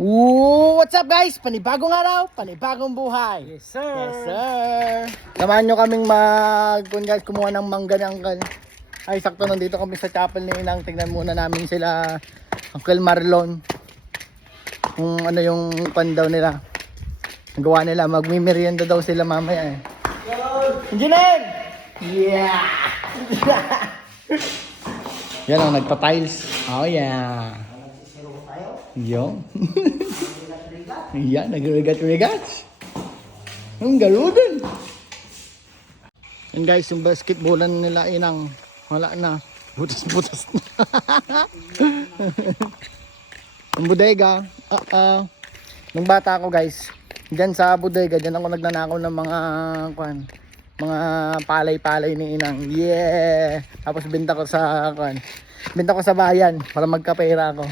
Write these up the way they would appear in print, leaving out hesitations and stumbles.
What's up guys? Panibagong araw, panibagong buhay. Yes sir. Yes sir. Samahan nyo kaming guys, kumuha ng mangga ng Uncle. Ay sakto nandito kami sa chapel ni Inang. Tignan muna namin sila Uncle Marlon. Kung ano yung pandaw nila. Nagawa nila, magmimerienda daw sila mamaya eh. Engineer! Yeah! Yan ang nagpa-tiles. Oh yeah. Yo. Yan, nagregat-regat. Ang galudan. And guys, yung basketballan nila Inang, wala na. Butas-butas na. Yung bodega, nung bata ako guys, dyan sa bodega, dyan ako nagnanakaw ng mga palay-palay ni Inang. Yeah! Tapos binta ko sa bayan para magkapera ako.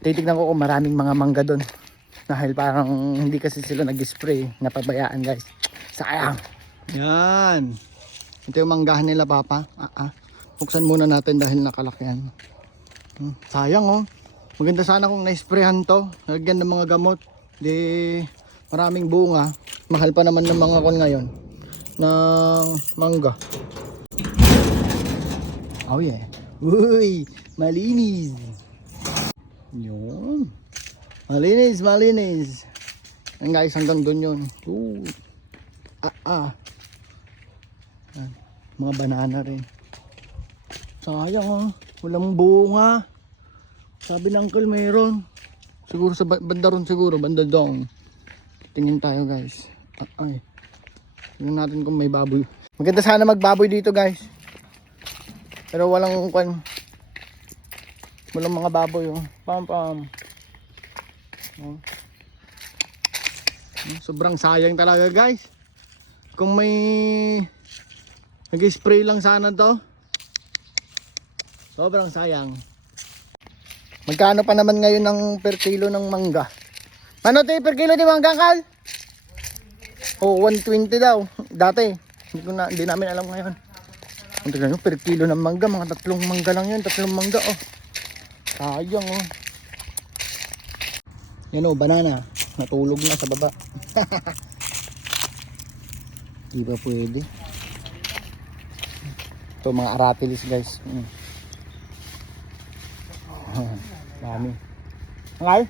Titignan ko kung maraming mga mangga doon. Dahil parang hindi kasi sila nag-spray. Napabayaan guys. Sayang. Yan. Ito yung manggahan nila papa. Buksan muna natin dahil nakalakyan. Sayang oh. Maganda sana kung na-sprayhan to. Lagyan ng mga gamot. Di maraming bunga. Mahal pa naman ng mga kon ngayon. Ng mangga. Oh yeah. Uy, malinis. Yun. Malinis. Yan guys, hanggang doon yun. Mga banana rin. Sayang oh. Walang bunga. Sabi ng Uncle mayroon. Siguro sa banda ron siguro. Banda doon. Tingin tayo guys. Tingnan natin kung may baboy. Maganda sana magbaboy dito guys. Pero walang mga baboy oh. Sobrang sayang talaga guys. Kung may nag-spray lang sana to. Sobrang sayang. Magkano pa naman ngayon ng per kilo ng mangga? Ano to per kilo di mangga Kal? 120 daw. Dati. Hindi namin alam ngayon. Ang tignan nyo per kilo ng mangga. Mga 3 mangga lang yun. 3 mangga oh. Sayang oh. Yan oh, banana. Natulog na sa baba. Di ba pwede? Ito mga aratilis guys. Dami. Ngay?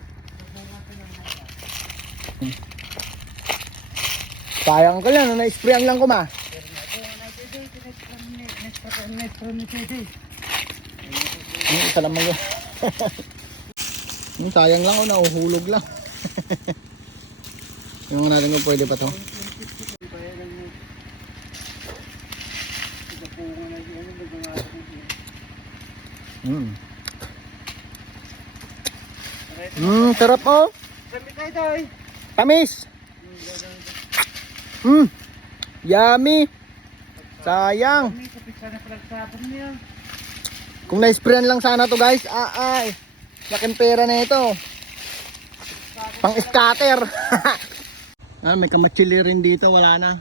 Sayang ka lang. Na-sprayan lang ko ma. Isa lang mga. Sayang lang o nauhulog lang. Yung natin kung pwede pa to. Sarap oh. Tamis. Yummy. Sayang. Kung na-sprayan lang sana to guys. Laking pera na ito. Pang scatter. May kamatsili rin dito. Wala na.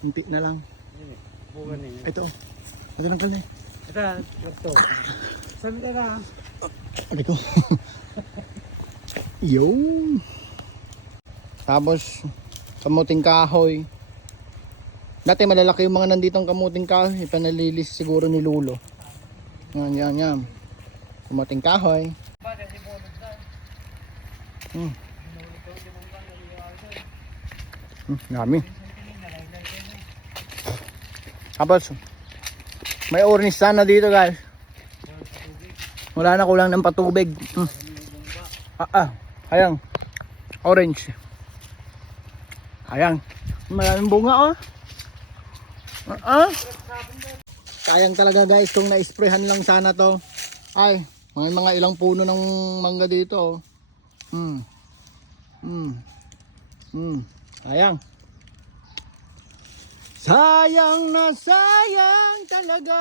Hinti na lang. Ito. Ito lang kalay. Ito. Saan ka na? Ito. Yun. Tapos kamuting kahoy. Dati malalaki yung mga nanditong kamuting kahoy. Ipanalilis siguro ni Lulo. Yan. Kamuting kahoy. Dami. Tapos may orange sana dito guys. Wala na, kulang ng patubig. Hayang. Orange. Hayang. Maraming bunga oh. Sayang talaga guys kung na-sprayhan lang sana to. May mga ilang puno ng mangga dito oh. Sayang. Sayang na sayang talaga.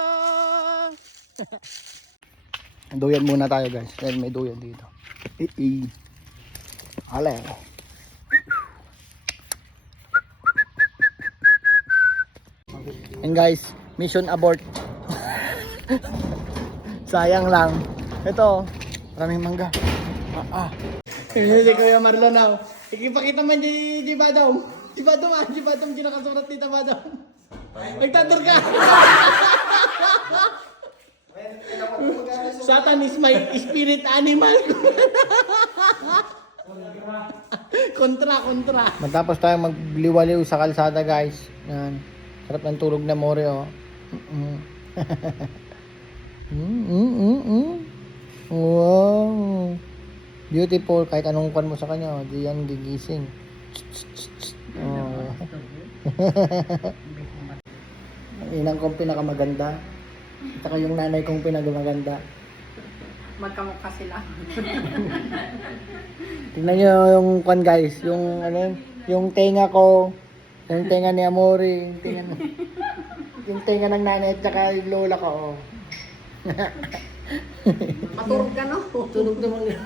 Duyan muna tayo guys. Dahil may duyan dito. Ale. And guys, mission abort. Sayang lang. Ito, Maraming mangga. Hindi Kuya Marlon now. Ikipakita man di Badong. Di Badong ginakasurat ni Badong. Nagtatur ka. Satan is my spirit animal. Kontra. Matapos tayo magliwaliw sa kalsada guys. Yan. Sarap ng tulog na more oh. Wow. Beautiful. Kahit anong kwan mo sa kanya, di yan gigising. Oh. Ang inang kong pinakamaganda. At saka yung nanay kong pinakamaganda. Magkamukha sila. Tingnan nyo yung kwan guys. Yung ano, yung tenga ko. Yung tenga ni Amori. Yung tenga ng nanay at saka yung lola ko. Oh. Maturog ka, no? Tulog naman yun.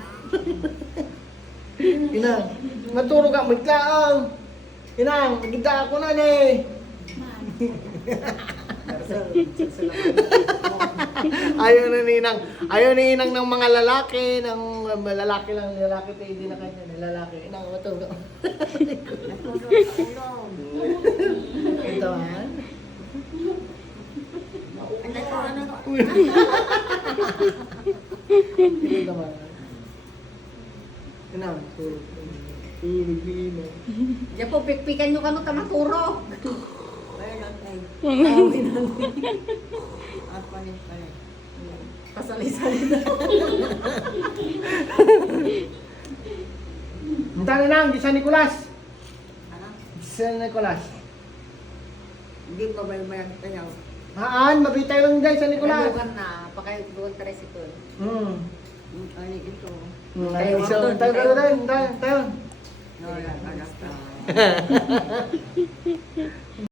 Inang, matulog ka, maglaang. Inang, maganda ako na eh. Ayaw ni Inang ng mga lalaki, ng lalaki tayo, hindi na kanya, lalaki. Inang, matulog. Ito ha? Ito naman. Inang, tulog. Tulog ni Inang. Diyan po, pikpikan nyo ka maturo. Pasali-sali na. Hintayin na lang, di San Nicolas. Ano? San Nicolas. Hindi pa ba yung mayang tayaw? Haan, mabitay lang dyan San Nicolas. Bukan na, pakaibukan tricycle. Ano ito? Tayo. No, agasta.